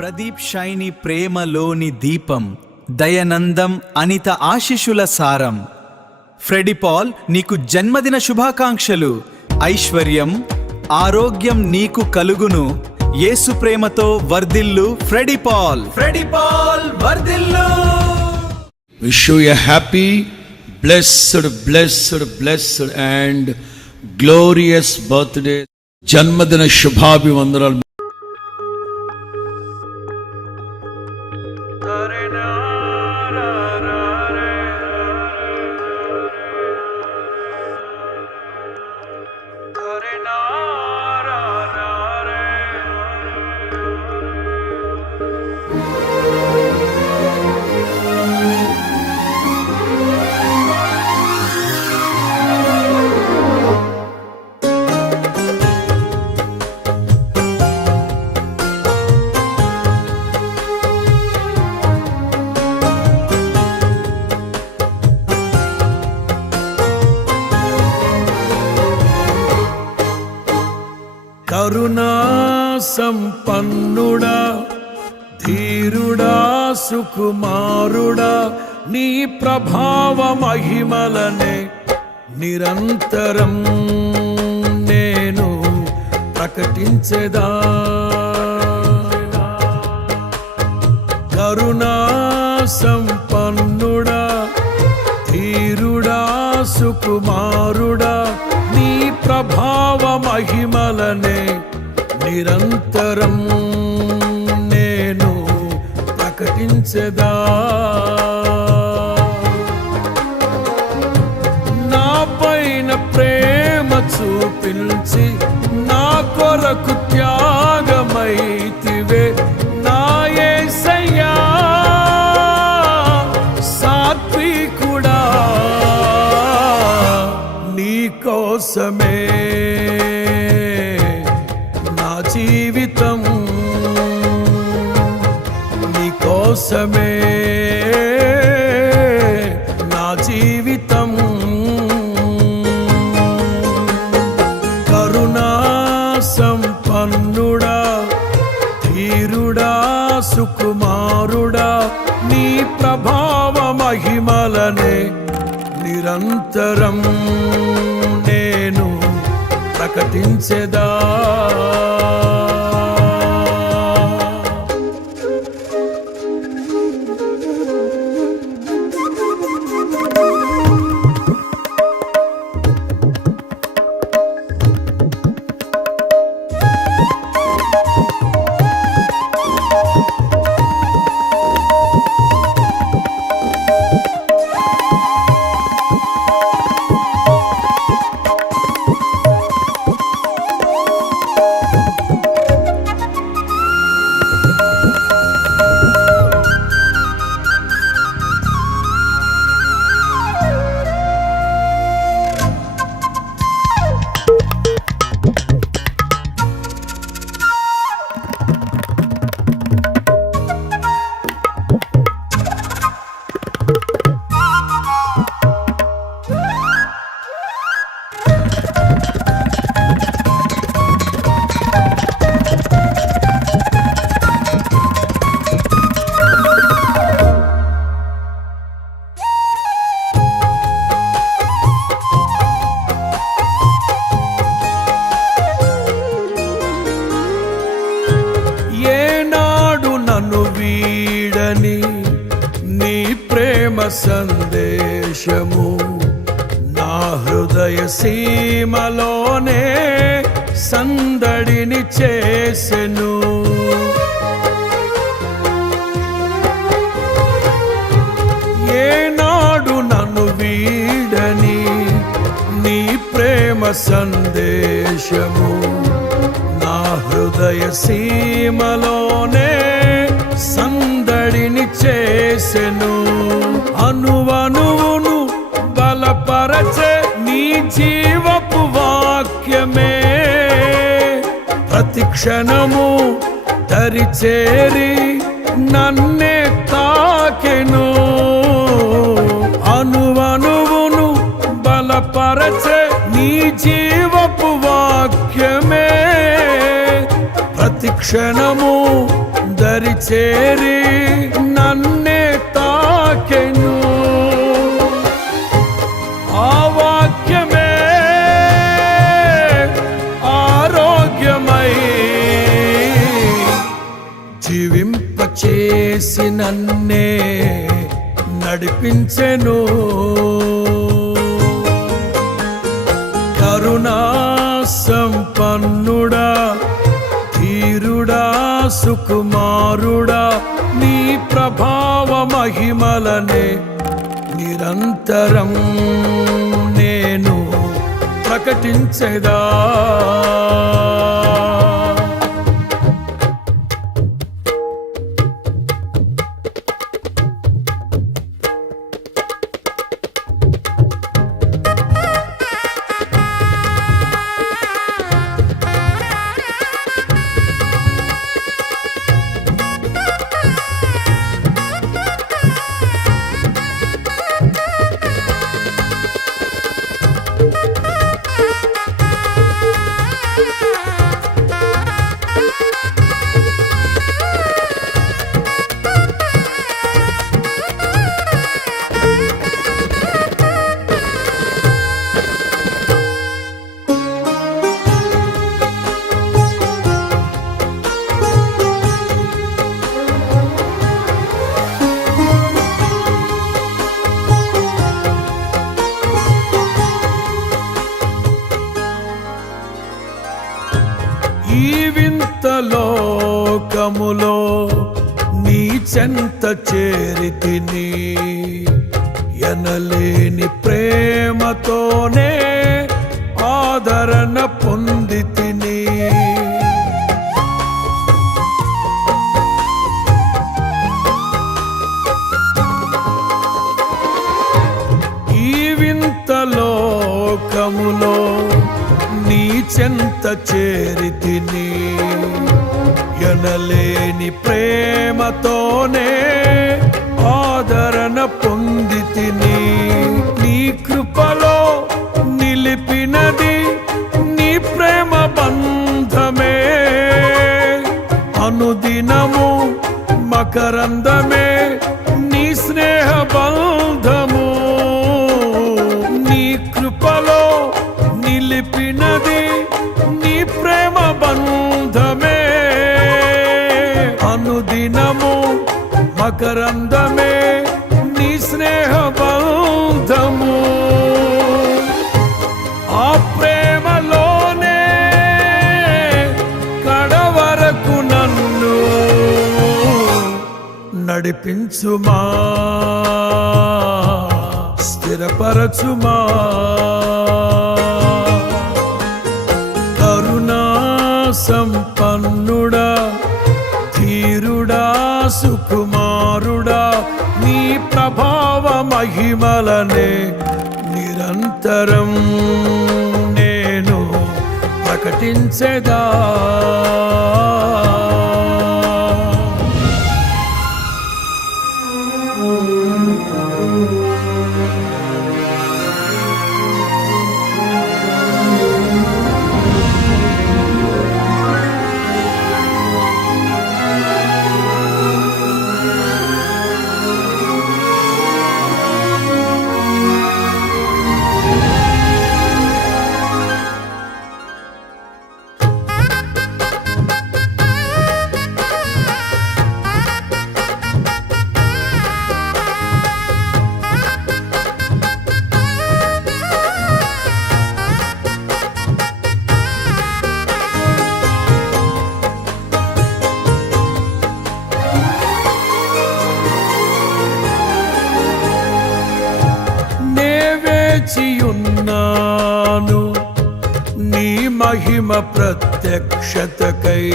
ప్రదీప్ షైని ప్రేమలోని దీపం, దయానందం అనిత ఆశిషుల సారం. Freddie Paul నీకు జన్మదిన శుభాకాంక్షలు. ఐశ్వర్యం ఆరోగ్యం నీకు కలుగును. యేసు ప్రేమతో వర్ధిల్లు ఫ్రెడీ పాల్. ఫ్రెడీ పాల్ వర్ధిల్లు. Wish you a happy, blessed and glorious birthday. జన్మదిన శుభాభివందనాలు. కరుణా సంపన్నుడా, ధీరుడా, సుకుమారుడా, నీ ప్రభావ మహిమలనే నిరంతరం నేను ప్రకటించెదా. కరుణా సంపన్నుడా, ధీరుడా, సుకుమారుడా, నీ ప్రభావ మహిమలనే నిరంతరం నేను ప్రకటించెదా. నా పైన ప్రేమ చూపించి నా కొరకు త్యాగమైతివే నా యేసయ్యా. సాత్వికుడా, నీ కోసమే నా జీవితం, నీ కోసమే నా జీవితం. కరుణా సంపన్నుడా, ధీరుడా, సుకుమారుడా, నీ ప్రభావ మహిమలనే నిరంతరం నేను ప్రకటించెదా. నీ ప్రేమ సందేశము నా హృదయ సీమలోనే సందడిని చేసెను. ఏనాడు నన్ను వీడని నీ ప్రేమ సందేశము నా హృదయ సీమలోనే సందడిని చేసెను. అనువనువును బలపరచే నీ జీవపు వాక్యమే ప్రతి క్షణము దరిచేరి నన్నే తాకెను. అనువనువును బలపరచే నీ జీవపు వాక్యమే ప్రతి క్షణము దరిచేరి నన్నే తాకెను. ఆ వాక్యమే ఆరోగ్యమై జీవింపచేసి నన్నే నడిపించెను. కరుణా సంపన్నుడా, ధీరుడా, సుకుమారుడా, నీ ప్రభావ మహిమలనే నిరంతరం నేను ప్రకటించెదా. ఈ వింత లోకములో నీ చెంత చేరితిని, ఎనలేని ప్రేమతోనే ఆదరణ పొందితిని. ఈ వింత లోకములో నీ చెంత చేరితిని, ఎనలేని ప్రేమతోనే ఆదరణ పొందితిని. నీ కృపలో నిలిపినది నీ ప్రేమ బంధమే, అనుదినము మకరందమే నీ స్నేహ బంధము. నీ కృపలో నిలిపినది నీ ప్రేమ బంధమే, అనుదినము మకరందమే నీ స్నేహ బంధము. ఆ ప్రేమలోనే కడవరకు నన్ను నడిపించుమా, స్థిరపరచుమా. కరుణా సంపన్నుడా, ధీరుడా, సుకుమారుడా, నీ ప్రభావ మహిమలనే నిరంతరం నేను ప్రకటించెదా. వేచియున్నాను నీ మహిమ ప్రత్యక్షతకై,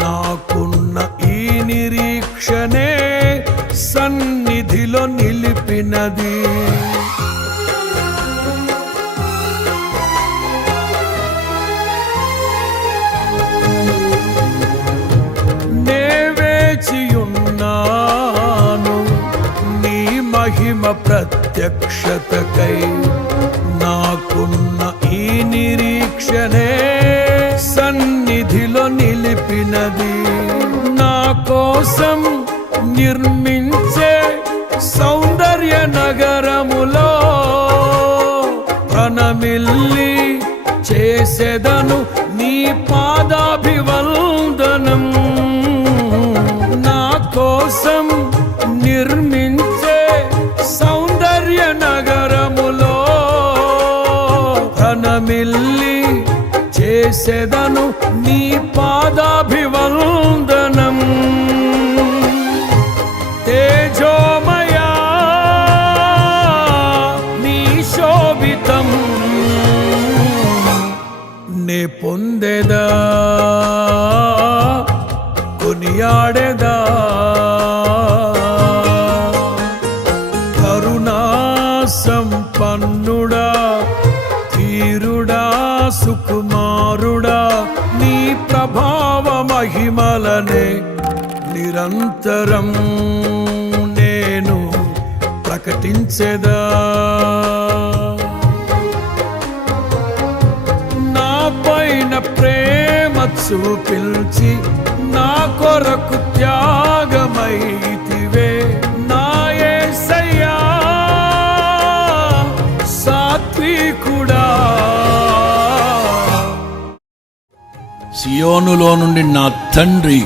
నాకున్న ఈ నిరీక్షణే సన్నిధిలో నిలిపినది. నే వేచియున్నాను నీ మహిమ ప్రత్యక్షతకై, నాకున్న ఈ నిరీక్షణే సన్నిధిలో నిలిపి కోసం నిర్మించే సౌందర్య నగరములో ప్రణమిల్లి చేసెదను నీ పాదాభివందనం. నా కోసం నిర్మించే సౌందర్య నగరములో ప్రణమిల్లి చేసెదను నీ పాదాభివందనం. తేజోమయా నీ శోభితం నే పొందెదా కొనియాడెదా. కరుణా సంపన్నుడా ధీరుడా సుకుమారుడా నీ ప్రభావ మహిమలనే నిరంతరం నేను ప్రకటించెదా. నా పైన ప్రేమ చూపించి నా కొరకు త్యాగమైతివే నా యేసయ్యా సాత్వికుడా. సియోనులో నుండి నా తండ్రి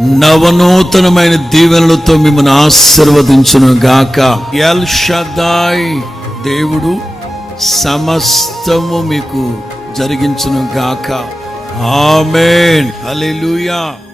నవనూతనమైన దీవెనలతో మిమ్మల్ని ఆశీర్వదించును గాక. ఎల్ షదాయ్ దేవుడు సమస్తము మీకు జరిగించును గాక. ఆమేన్. హల్లెలూయా.